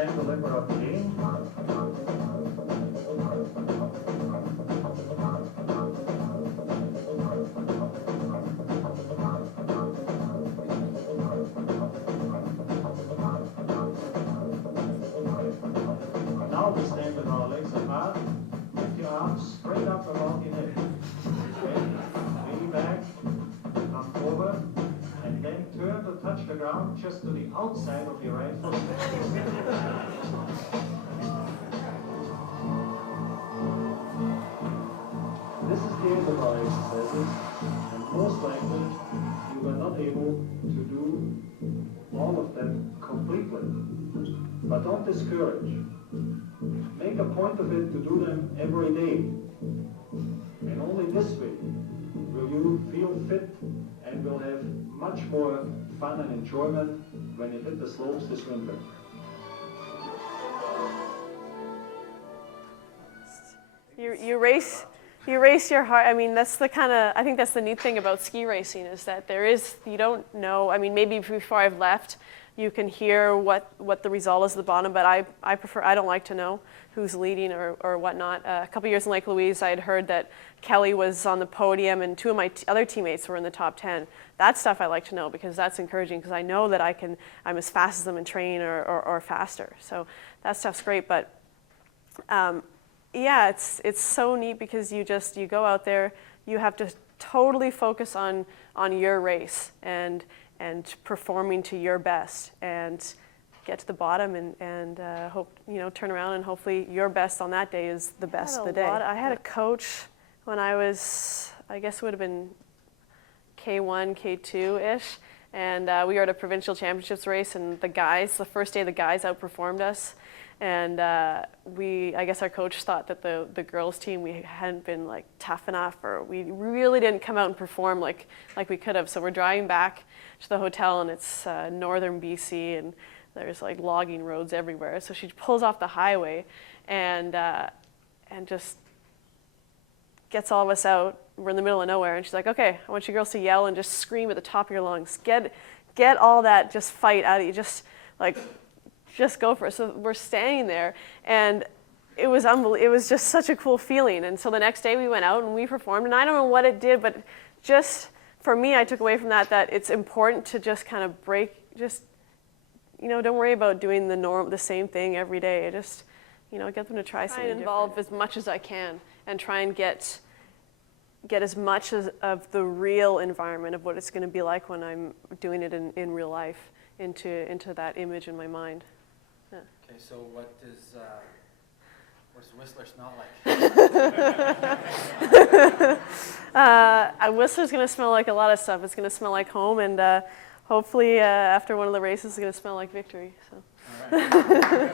same deliver up again. Now we stand with our legs apart. Lift your arms straight up above your head. Okay. Lean back, come forward, and then turn to touch the ground just to the outside of your right foot. This is the end of our exercises, and most likely you were not able to do all of them completely. But don't discourage. Make a point of it to do them every day. And only this way will you feel fit and will have much more fun and enjoyment when you hit the slopes this winter. You race your heart. I mean, that's the kind of, I think that's the neat thing about ski racing is that you don't know, I mean, maybe before I've left, you can hear what the result is at the bottom, but I don't like to know who's leading or whatnot. A couple years in Lake Louise, I had heard that Kelly was on the podium and two of my other teammates were in the top 10. That stuff I like to know because that's encouraging because I know that I'm as fast as them in training or faster. So that stuff's great, but yeah, it's so neat because you go out there, you have to totally focus on your race and performing to your best and get to the bottom and hope, turn around and hopefully your best on that day is the best of the day. I had a coach when I was, I guess it would have been K1, K2-ish, and we were at a provincial championships race and the first day the guys outperformed us. And I guess our coach thought that the girls team, we hadn't been like tough enough or we really didn't come out and perform like we could have. So we're driving back to the hotel and it's northern BC and there's like logging roads everywhere. So she pulls off the highway and just gets all of us out. We're in the middle of nowhere and she's like, okay, I want you girls to yell and just scream at the top of your lungs. Get all that just fight out of you. Just go for it. So we're standing there, and it was unbelievable. It was just such a cool feeling. And so the next day we went out and we performed, and I don't know what it did, but just for me, I took away from that it's important to just kind of don't worry about doing the same thing every day. Just, get them to try something involved as much as I can, and try and get as much of the real environment of what it's going to be like when I'm doing it in real life into that image in my mind. Yeah. Okay, so what does Whistler smell like? A Whistler's going to smell like a lot of stuff. It's going to smell like home, and hopefully after one of the races, it's going to smell like victory. So. All right.